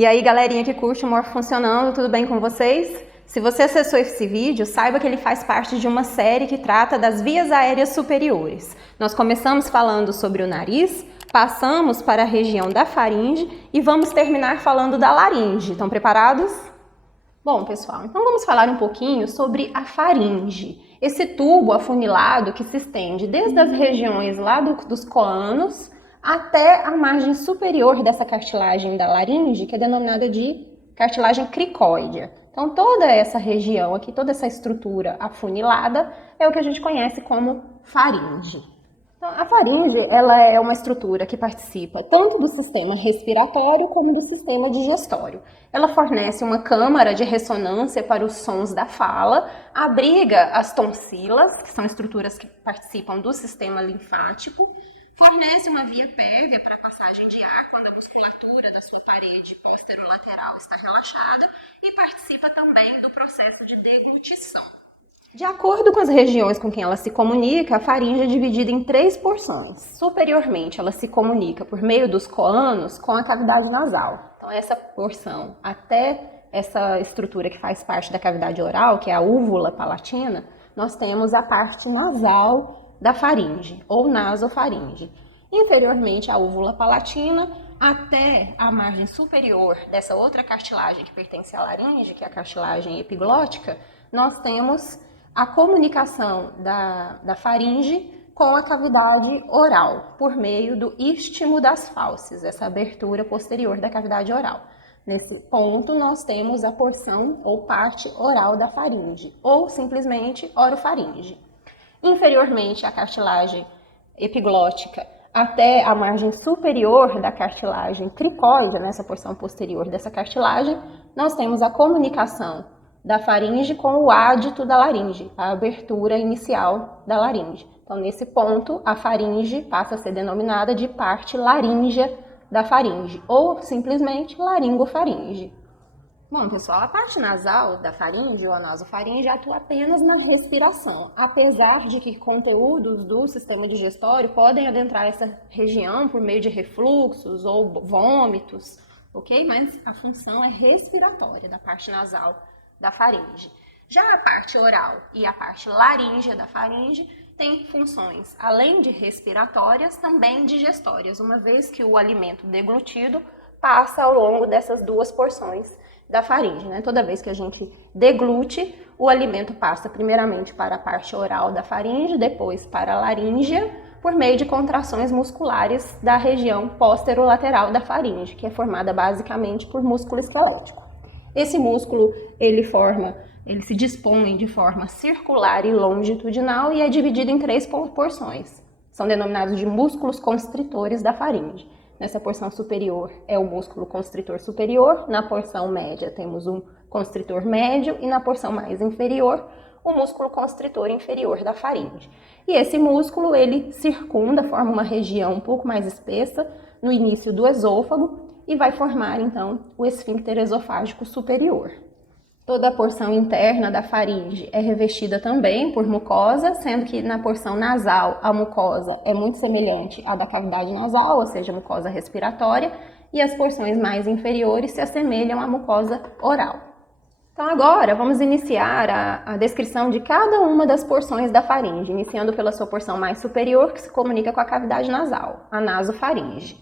E aí, galerinha que curte o Morfofuncionando, tudo bem com vocês? Se você acessou esse vídeo, saiba que ele faz parte de uma série que trata das vias aéreas superiores. Nós começamos falando sobre o nariz, passamos para a região da faringe e vamos terminar falando da laringe. Estão preparados? Bom, pessoal, então vamos falar um pouquinho sobre a faringe. Esse tubo afunilado que se estende desde as regiões lá dos coanos até a margem superior dessa cartilagem da laringe, que é denominada de cartilagem cricóidea. Então, toda essa região aqui, toda essa estrutura afunilada é o que a gente conhece como faringe. Então, a faringe, ela é uma estrutura que participa tanto do sistema respiratório como do sistema digestório. Ela fornece uma câmara de ressonância para os sons da fala, abriga as tonsilas, que são estruturas que participam do sistema linfático, fornece uma via pérvia para a passagem de ar quando a musculatura da sua parede posterolateral está relaxada e participa também do processo de deglutição. De acordo com as regiões com quem ela se comunica, a faringe é dividida em 3 porções. Superiormente, ela se comunica por meio dos coanos com a cavidade nasal. Então, essa porção até essa estrutura que faz parte da cavidade oral, que é a úvula palatina, nós temos a parte nasal da faringe, ou nasofaringe. Inferiormente à úvula palatina, até a margem superior dessa outra cartilagem que pertence à laringe, que é a cartilagem epiglótica, nós temos a comunicação da faringe com a cavidade oral, por meio do istmo das fauces, essa abertura posterior da cavidade oral. Nesse ponto, nós temos a porção ou parte oral da faringe, ou simplesmente orofaringe. Inferiormente à cartilagem epiglótica, até a margem superior da cartilagem cricóide, nessa porção posterior dessa cartilagem, nós temos a comunicação da faringe com o ádito da laringe, a abertura inicial da laringe. Então, nesse ponto, a faringe passa a ser denominada de parte laríngea da faringe, ou simplesmente laringofaringe. Bom, pessoal, a parte nasal da faringe ou a nasofaringe atua apenas na respiração, apesar de que conteúdos do sistema digestório podem adentrar essa região por meio de refluxos ou vômitos, ok? Mas a função é respiratória da parte nasal da faringe. Já a parte oral e a parte laríngea da faringe têm funções, além de respiratórias, também digestórias, uma vez que o alimento deglutido passa ao longo dessas duas porções da faringe, né? Toda vez que a gente deglute, o alimento passa primeiramente para a parte oral da faringe, depois para a laríngea, por meio de contrações musculares da região posterolateral da faringe, que é formada basicamente por músculo esquelético. Esse músculo, ele se dispõe de forma circular e longitudinal e é dividido em 3 porções. São denominados de músculos constritores da faringe. Nessa porção superior é o músculo constritor superior, na porção média temos um constritor médio e na porção mais inferior, o músculo constritor inferior da faringe. E esse músculo, ele circunda, forma uma região um pouco mais espessa no início do esôfago e vai formar, então, o esfíncter esofágico superior. Toda a porção interna da faringe é revestida também por mucosa, sendo que na porção nasal a mucosa é muito semelhante à da cavidade nasal, ou seja, mucosa respiratória, e as porções mais inferiores se assemelham à mucosa oral. Então agora vamos iniciar a descrição de cada uma das porções da faringe, iniciando pela sua porção mais superior, que se comunica com a cavidade nasal, a nasofaringe.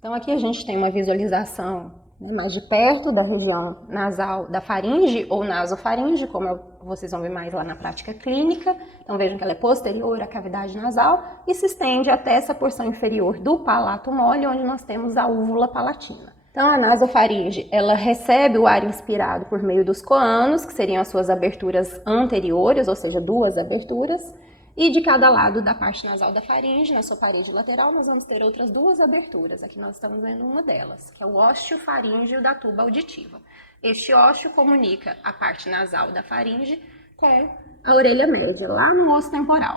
Então aqui a gente tem uma visualização mais de perto da região nasal da faringe ou nasofaringe, como vocês vão ver mais lá na prática clínica. Então vejam que ela é posterior à cavidade nasal e se estende até essa porção inferior do palato mole, onde nós temos a úvula palatina. Então a nasofaringe, ela recebe o ar inspirado por meio dos coanos, que seriam as suas aberturas anteriores, ou seja, 2 aberturas. E de cada lado da parte nasal da faringe, na sua parede lateral, nós vamos ter outras 2 aberturas. Aqui nós estamos vendo uma delas, que é o ósseo faríngeo da tuba auditiva. Este ósseo comunica a parte nasal da faringe com a orelha média, lá no osso temporal.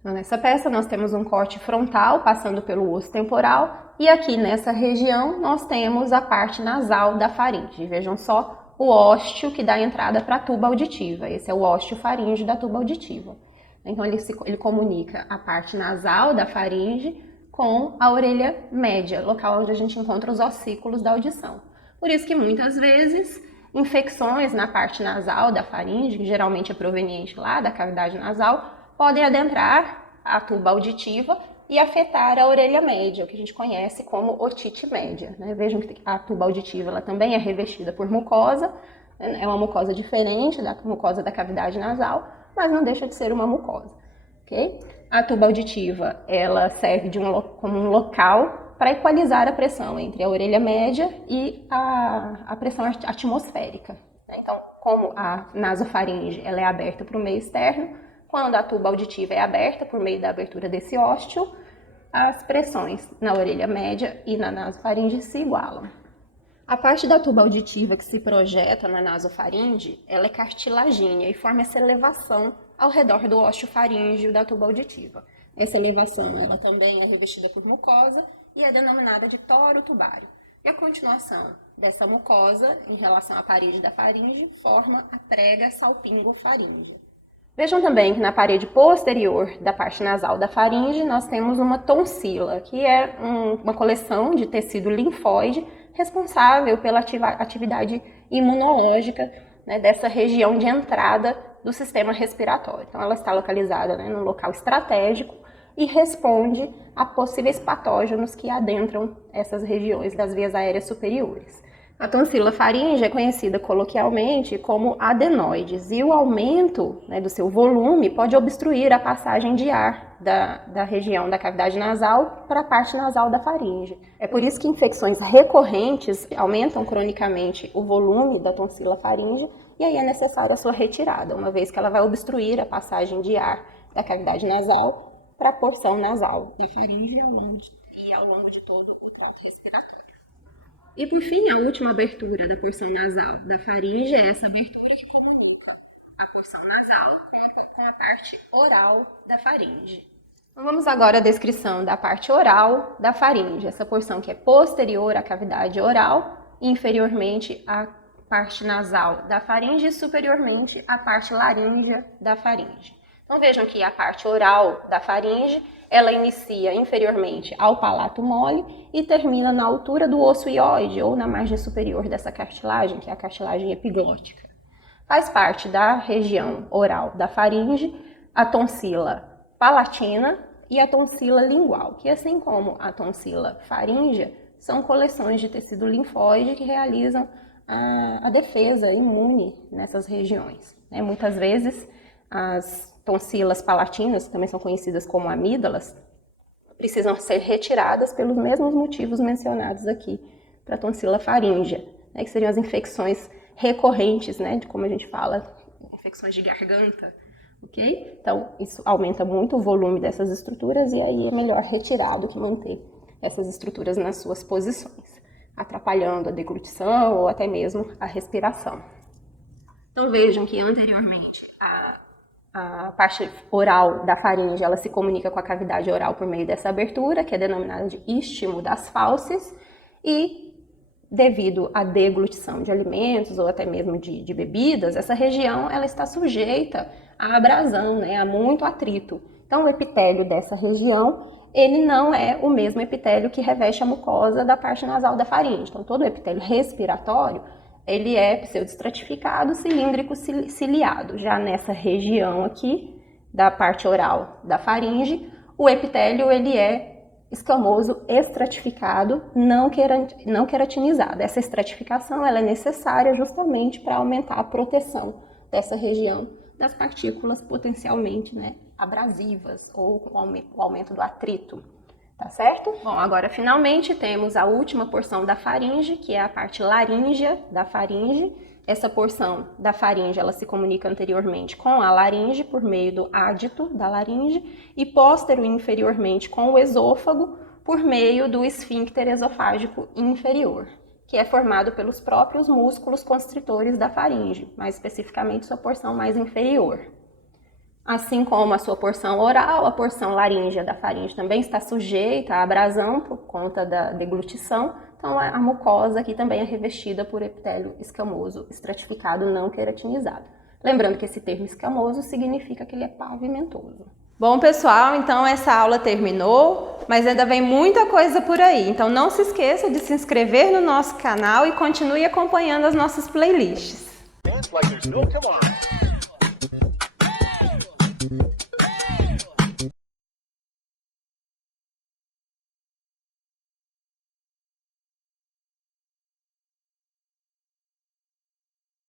Então, nessa peça nós temos um corte frontal passando pelo osso temporal e aqui nessa região nós temos a parte nasal da faringe. Vejam só o ósseo que dá entrada para a tuba auditiva. Esse é o ósseo faríngeo da tuba auditiva. Então, ele comunica a parte nasal da faringe com a orelha média, local onde a gente encontra os ossículos da audição. Por isso que muitas vezes infecções na parte nasal da faringe, que geralmente é proveniente lá da cavidade nasal, podem adentrar a tuba auditiva e afetar a orelha média, o que a gente conhece como otite média, né? Vejam que a tuba auditiva ela também é revestida por mucosa, é uma mucosa diferente da mucosa da cavidade nasal, mas não deixa de ser uma mucosa, ok? A tuba auditiva ela serve como um local para equalizar a pressão entre a orelha média e a pressão atmosférica. Então, como a nasofaringe ela é aberta para o meio externo, quando a tuba auditiva é aberta por meio da abertura desse ósteo, as pressões na orelha média e na nasofaringe se igualam. A parte da tuba auditiva que se projeta na nasofaringe, ela é cartilagínea e forma essa elevação ao redor do ósteo faríngeo da tuba auditiva. Essa elevação ela também é revestida por mucosa e é denominada de toro tubário. E a continuação dessa mucosa em relação à parede da faringe forma a prega salpingo-faríngea. Vejam também que na parede posterior da parte nasal da faringe nós temos uma tonsila, que é uma coleção de tecido linfóide responsável pela atividade imunológica, né, dessa região de entrada do sistema respiratório. Então ela está localizada, né, num local estratégico e responde a possíveis patógenos que adentram essas regiões das vias aéreas superiores. A tonsila faríngea é conhecida coloquialmente como adenoides e o aumento, né, do seu volume pode obstruir a passagem de ar da região da cavidade nasal para a parte nasal da faringe. É por isso que infecções recorrentes aumentam cronicamente o volume da tonsila faríngea e aí é necessária a sua retirada, uma vez que ela vai obstruir a passagem de ar da cavidade nasal para a porção nasal da faringe e ao longo de todo o trato respiratório. E por fim, a última abertura da porção nasal da faringe é essa abertura que comunica a porção nasal com a parte oral da faringe. Então, vamos agora à descrição da parte oral da faringe, essa porção que é posterior à cavidade oral, inferiormente à parte nasal da faringe e superiormente à parte laríngea da faringe. Então vejam que a parte oral da faringe ela inicia inferiormente ao palato mole e termina na altura do osso ióide ou na margem superior dessa cartilagem, que é a cartilagem epiglótica. Faz parte da região oral da faringe a tonsila palatina e a tonsila lingual, que assim como a tonsila faríngea, são coleções de tecido linfóide que realizam a defesa imune nessas regiões. Muitas vezes as tonsilas palatinas, que também são conhecidas como amígdalas, precisam ser retiradas pelos mesmos motivos mencionados aqui para a tonsila faríngea, que seriam as infecções recorrentes, de como a gente fala, infecções de garganta, ok? Então, isso aumenta muito o volume dessas estruturas e aí é melhor retirar do que manter essas estruturas nas suas posições, atrapalhando a deglutição ou até mesmo a respiração. Então, vejam que anteriormente a parte oral da faringe, ela se comunica com a cavidade oral por meio dessa abertura, que é denominada de istmo das fauces, e devido à deglutição de alimentos ou até mesmo de bebidas, essa região ela está sujeita à abrasão, a muito atrito. Então, o epitélio dessa região, ele não é o mesmo epitélio que reveste a mucosa da parte nasal da faringe. Então, todo o epitélio respiratório ele é pseudoestratificado, cilíndrico, ciliado. Já nessa região aqui, da parte oral da faringe, o epitélio ele é escamoso estratificado, não queratinizado. Essa estratificação ela é necessária justamente para aumentar a proteção dessa região das partículas potencialmente abrasivas ou o aumento do atrito. Tá certo? Bom, agora finalmente temos a última porção da faringe, que é a parte laríngea da faringe. Essa porção da faringe, ela se comunica anteriormente com a laringe por meio do ádito da laringe e póstero e inferiormente com o esôfago por meio do esfíncter esofágico inferior, que é formado pelos próprios músculos constritores da faringe, mais especificamente sua porção mais inferior. Assim como a sua porção oral, a porção laríngea da faringe também está sujeita à abrasão por conta da deglutição, então a mucosa aqui também é revestida por epitélio escamoso estratificado não queratinizado. Lembrando que esse termo escamoso significa que ele é pavimentoso. Bom, pessoal, então essa aula terminou. mas ainda vem muita coisa por aí. Então não se esqueça de se inscrever no nosso canal e continue acompanhando as nossas playlists. Like there's no tomorrow.